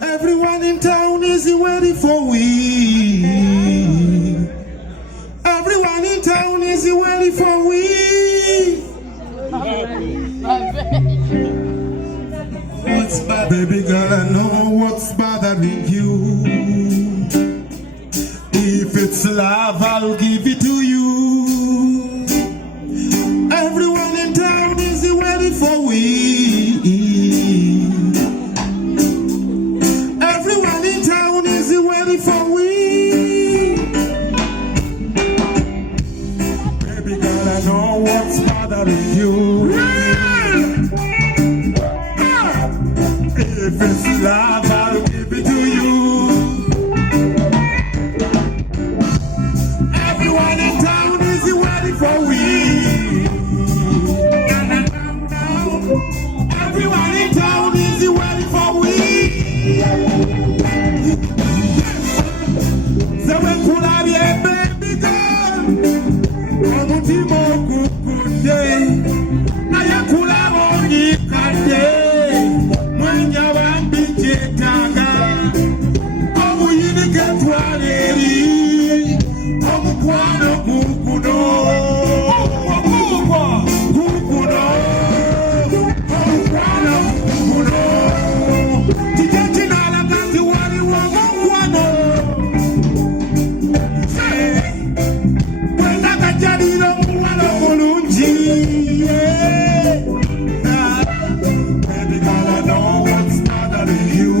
Everyone in town is ready for we. Everyone in town is ready for we. What's bad, baby girl? I know what's bothering you. If it's love, I'll give it to you. Everyone in town is ready for we. For we, baby girl, I know what's bothering you. If it's love, I'll give it to you. Everyone in town is ready for we. Everyone in town is ready for we. Baby girl, I know what's bothering you.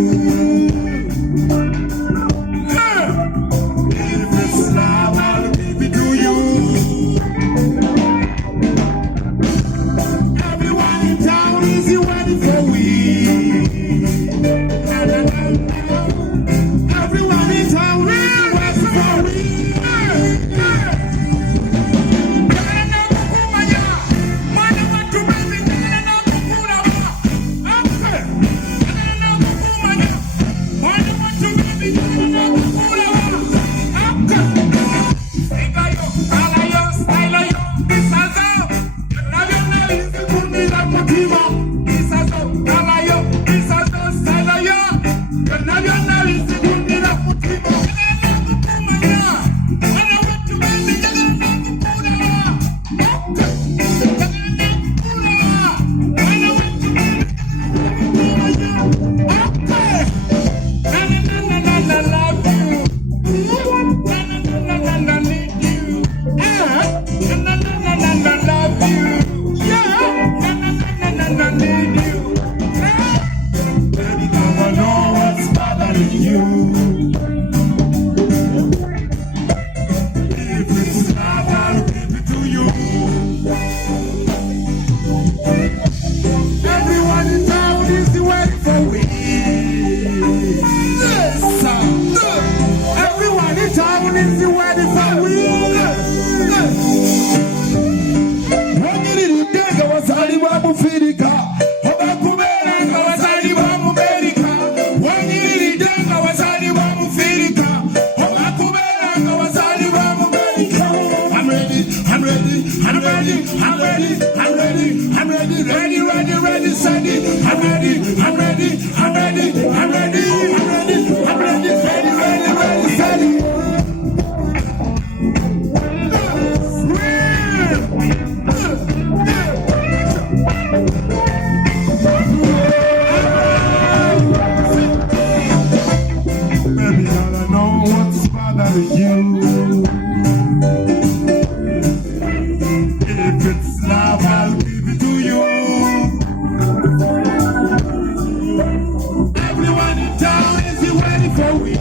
for you. If it's love, I'll give it to you. Everyone in town is waiting for me.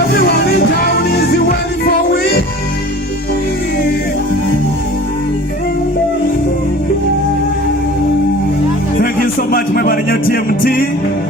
Everyone in town is waiting for me. Thank you so much, my brother TMT.